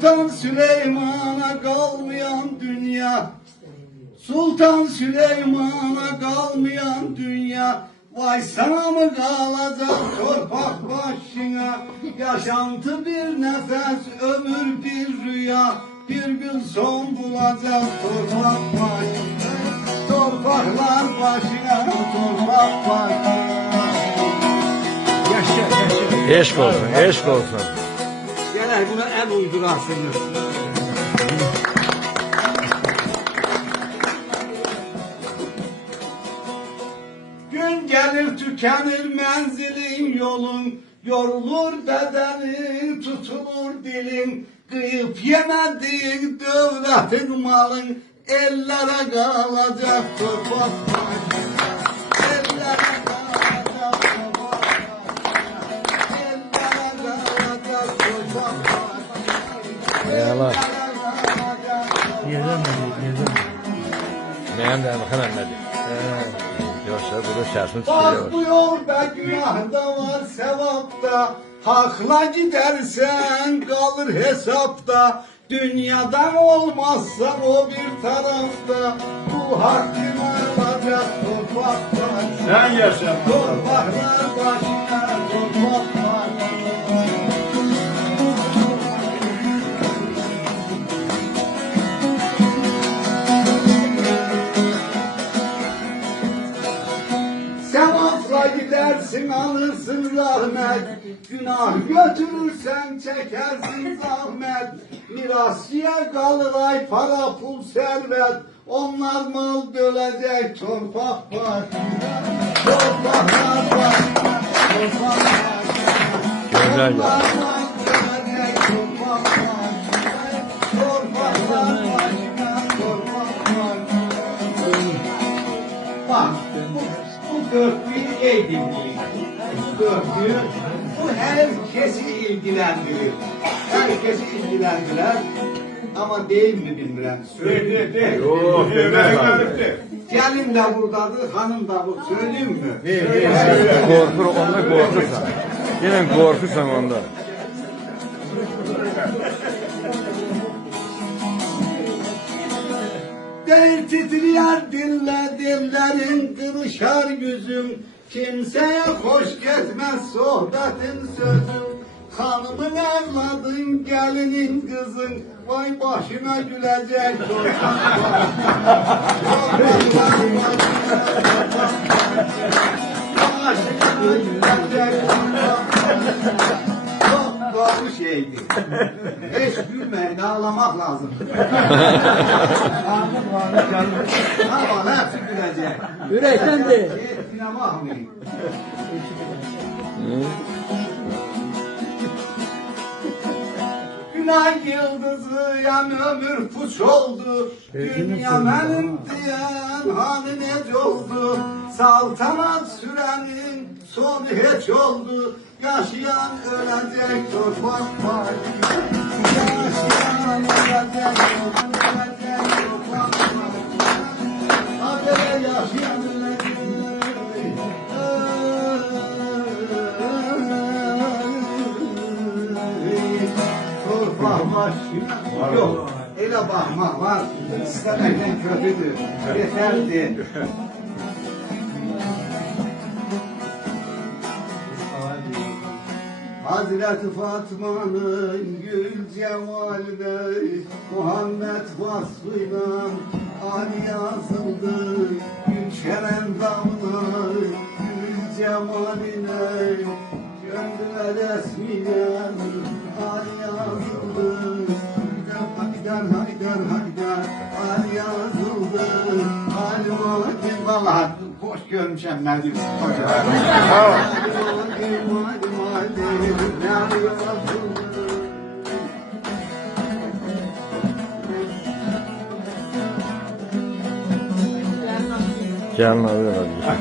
Sultan Süleyman'a kalmayan dünya, Sultan Süleyman'a kalmayan dünya, vay sana mı kalacak torpak başına? Yaşantı bir nefes, ömür bir rüya, bir gün son bulacak torpak başına. Torpaklar başına, torpak başına. Yaşa. Eşk olsun, eşk olsun. Gel buna el uydurasınız. Gün gelir tükenir menzilin yolun, yorulur bedenin, tutulur dilin, kıyıp yemediğin devletin malın, ellere kalacak torpak başına, ellere kalacak torpak başına, ellere kalacak torpak başına, Eyvallah. Yerden mi? Benim de hemen dedi. Yoksa bunu şaşın Bak çıkıyor. bu yol be günahda var sevapta, hakla gidersen kalır hesapta. Dünyadan olmazsa o bir tarafta, bu hakkını alacak torpaklar. Sen yaşa. Torpaklar başına, torpaklar. Sevapla gidersin alırsın rahmet, günah götürürsen çekersin zahmet. Mirasçıya kalır ay para pul servet, onlar mal bölecek torpak başına. Torpaklar başına, torpaklar başına. Güzel ya. Onlar mal bölecek torpak başına. Torpaklar başına, torpaklar başına. Bak bu dörtlüğü ey dinleyin. Bu dörtlüğü bu herkesi ilgilendirir. Herkesi ilgilendirer. Ama değil mi bilmirəm. Söyle. Yok, demez abi. Gelin de buradadır, hanım da bu. Söyleyeyim mi? Korkur, onda korkursan. Yine korkursan onda. Değil titreyer dillerin kırışar yüzüm. Kimseye hoş getmez sohbetin sözüm. Hanımın evladın, gelinin kızın, vay başına gülecek torpaklar. Başına gülecek torpaklar. Çok doğru şeydi. Hiç gülmeyin, ağlamak lazım. Ama hepsi gülecek. Yürekten de. Keyfine bakmayın. Günah yıldızı yan ömür puç oldu. Dünya benim diyen hali nec oldu. Saltanat sürenin sonu hiç oldu. Yaşayan ölecek torpak var. Yaşayan ölecek torpak var. Habere yaşayan ölecek. Torpak başına yok. Ele bakmak var. İstemekten kötüdür. Yeterdi. Hazreti Fatma'nın gül cemaline Muhammed vasfıyla Ali yazıldı. Gülşeren damına gül cemaline Gönlüne resmine Ali yazıldı. Haydar haydar haydar Ali yazıldı. Ali Muhammed vallahi hoş görmüşem ne diyorsun? Canım abi.